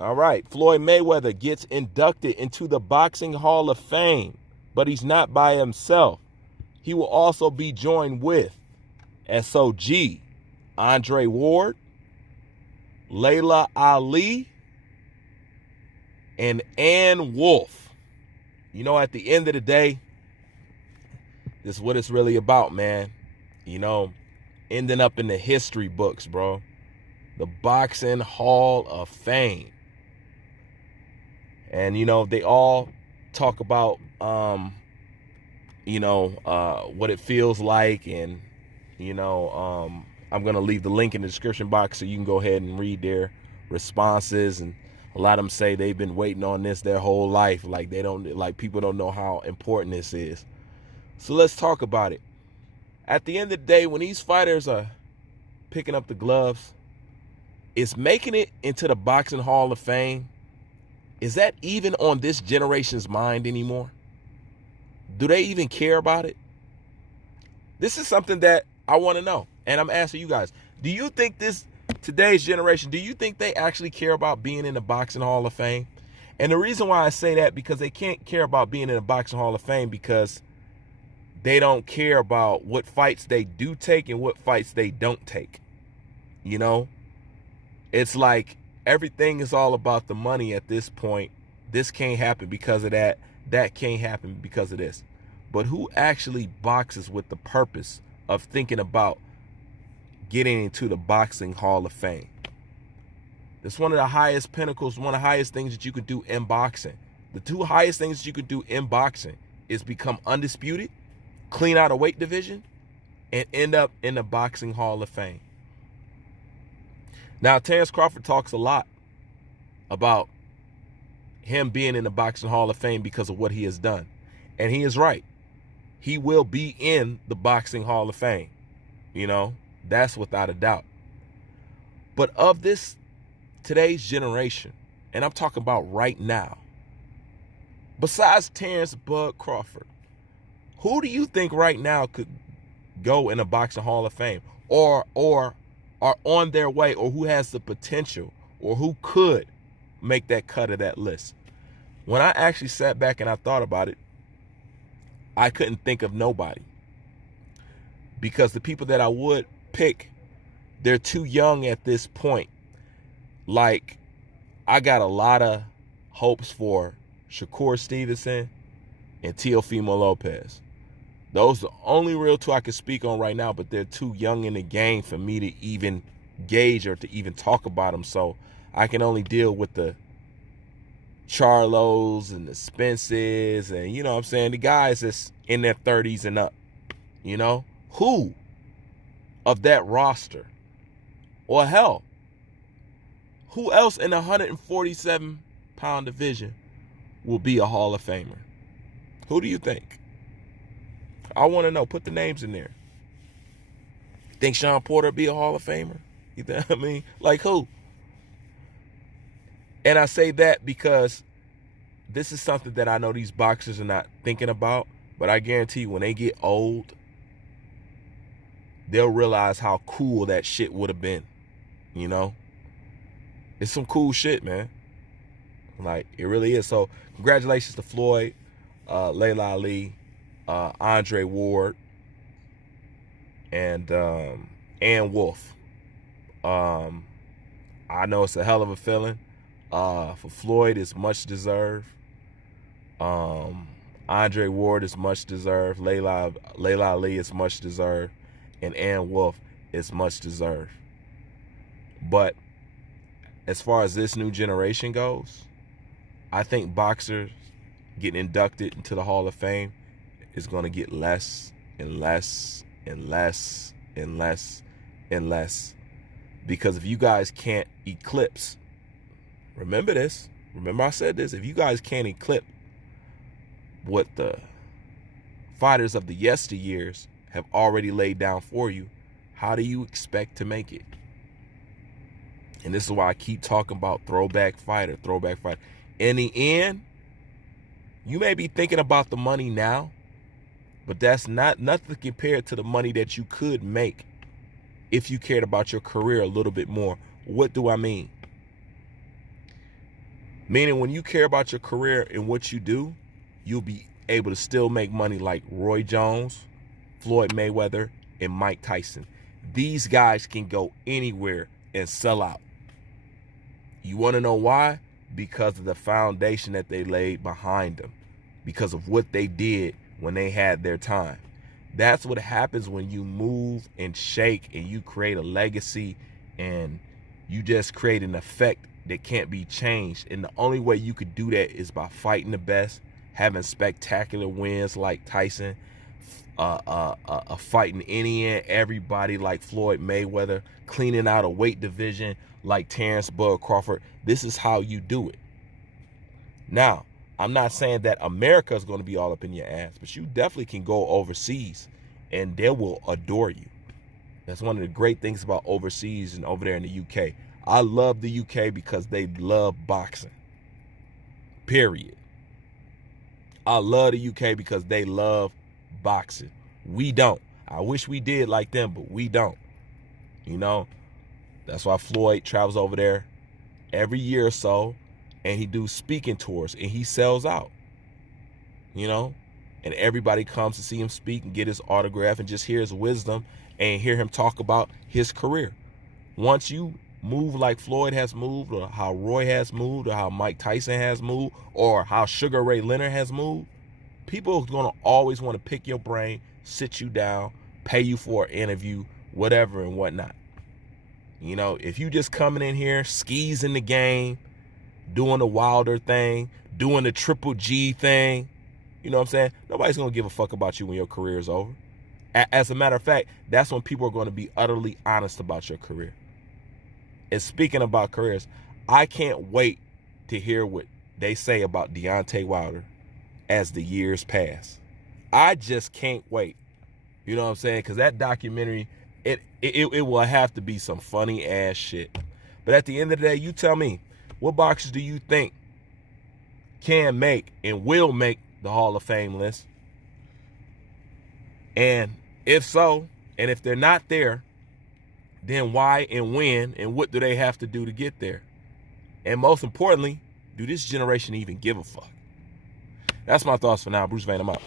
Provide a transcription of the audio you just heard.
All right. Floyd Mayweather gets inducted into the Boxing Hall of Fame, but he's not by himself. He will also be joined with SOG, Andre Ward, Layla Ali, and Ann Wolfe. You know, at the end of the day, this is what it's really about, man. You know, ending up in the history books, bro. The Boxing Hall of Fame. And, you know, they all talk about, what it feels like. And, I'm going to leave the link in the description box so you can go ahead and read their responses. And a lot of them say they've been waiting on this their whole life. People don't know how important this is. So let's talk about it. At the end of the day, when these fighters are picking up the gloves, is making it into the Boxing Hall of Fame, is that even on this generation's mind anymore? Do they even care about it? This is something that I want to know. And I'm asking you guys, do you think today's generation, do you think they actually care about being in the Boxing Hall of Fame? And the reason why I say that, because they can't care about being in the Boxing Hall of Fame because they don't care about what fights they do take and what fights they don't take. You know, it's like everything is all about the money at this point. This can't happen because of that. That can't happen because of this. But who actually boxes with the purpose of thinking about getting into the Boxing Hall of Fame? It's one of the highest pinnacles, one of the highest things that you could do in boxing. The two highest things that you could do in boxing is become undisputed, clean out a weight division, and end up in the Boxing Hall of Fame. Now, Terrence Crawford talks a lot about him being in the Boxing Hall of Fame because of what he has done. And he is right. He will be in the Boxing Hall of Fame. You know, that's without a doubt. But of today's generation, and I'm talking about right now, besides Terrence Bud Crawford, who do you think right now could go in the Boxing Hall of Fame or are on their way, or who has the potential, or who could make that cut of that list? When I actually sat back and I thought about it, I couldn't think of nobody. Because the people that I would pick, they're too young at this point. Like, I got a lot of hopes for Shakur Stevenson and Teofimo Lopez. Those are the only real two I can speak on right now, but they're too young in the game for me to even gauge or to even talk about them. So I can only deal with the Charlos and the Spences and, you know what I'm saying, the guys that's in their 30s and up. You know, who of that roster, or hell, who else in the 147-pound division will be a Hall of Famer? Who do you think? I want to know. Put the names in there. Think Sean Porter be a Hall of Famer? You know what I mean? Like who? And I say that because this is something that I know these boxers are not thinking about, but I guarantee you when they get old, they'll realize how cool that shit would have been. You know? It's some cool shit, man. Like, it really is. So, congratulations to Floyd, Layla Ali, Andre Ward, and Ann Wolfe. I know it's a hell of a feeling. For Floyd, it's much deserved. Andre Ward is much deserved. Layla Ali is much deserved. And Ann Wolfe is much deserved. But as far as this new generation goes, I think boxers getting inducted into the Hall of Fame is going to get less and less and less and less and less. Because if you guys can't eclipse, remember this, remember I said this, if you guys can't eclipse what the fighters of the yesteryears have already laid down for you, how do you expect to make it? And this is why I keep talking about throwback fighter. In the end, you may be thinking about the money now, but that's nothing compared to the money that you could make if you cared about your career a little bit more. What do I mean? Meaning when you care about your career and what you do, you'll be able to still make money like Roy Jones, Floyd Mayweather, and Mike Tyson. These guys can go anywhere and sell out. You want to know why? Because of the foundation that they laid behind them, because of what they did when they had their time. That's what happens when you move and shake and you create a legacy and you just create an effect that can't be changed. And the only way you could do that is by fighting the best, having spectacular wins like Tyson, fighting any and everybody like Floyd Mayweather, cleaning out a weight division like Terrence Bud Crawford. This is how you do it. Now, I'm not saying that America is going to be all up in your ass, but you definitely can go overseas and they will adore you. That's one of the great things about overseas and over there in the UK. I love the UK because they love boxing. Period. I love the UK because they love boxing. We don't. I wish we did like them, but we don't. You know, that's why Floyd travels over there every year or so, and he do speaking tours, and he sells out. You know, and everybody comes to see him speak and get his autograph and just hear his wisdom and hear him talk about his career. Once you move like Floyd has moved, or how Roy has moved, or how Mike Tyson has moved, or how Sugar Ray Leonard has moved, people are going to always want to pick your brain, sit you down, pay you for an interview, whatever and whatnot. You know, if you just coming in here, skis in the game, doing the Wilder thing, doing the Triple G thing, you know what I'm saying? Nobody's going to give a fuck about you when your career is over. As a matter of fact, that's when people are going to be utterly honest about your career. And speaking about careers, I can't wait to hear what they say about Deontay Wilder as the years pass. I just can't wait. You know what I'm saying? Because that documentary, it will have to be some funny ass shit. But at the end of the day, you tell me, what boxers do you think can make and will make the Hall of Fame list? And if so, and if they're not there, then why and when and what do they have to do to get there? And most importantly, do this generation even give a fuck? That's my thoughts for now. Bruce Vane, I'm out.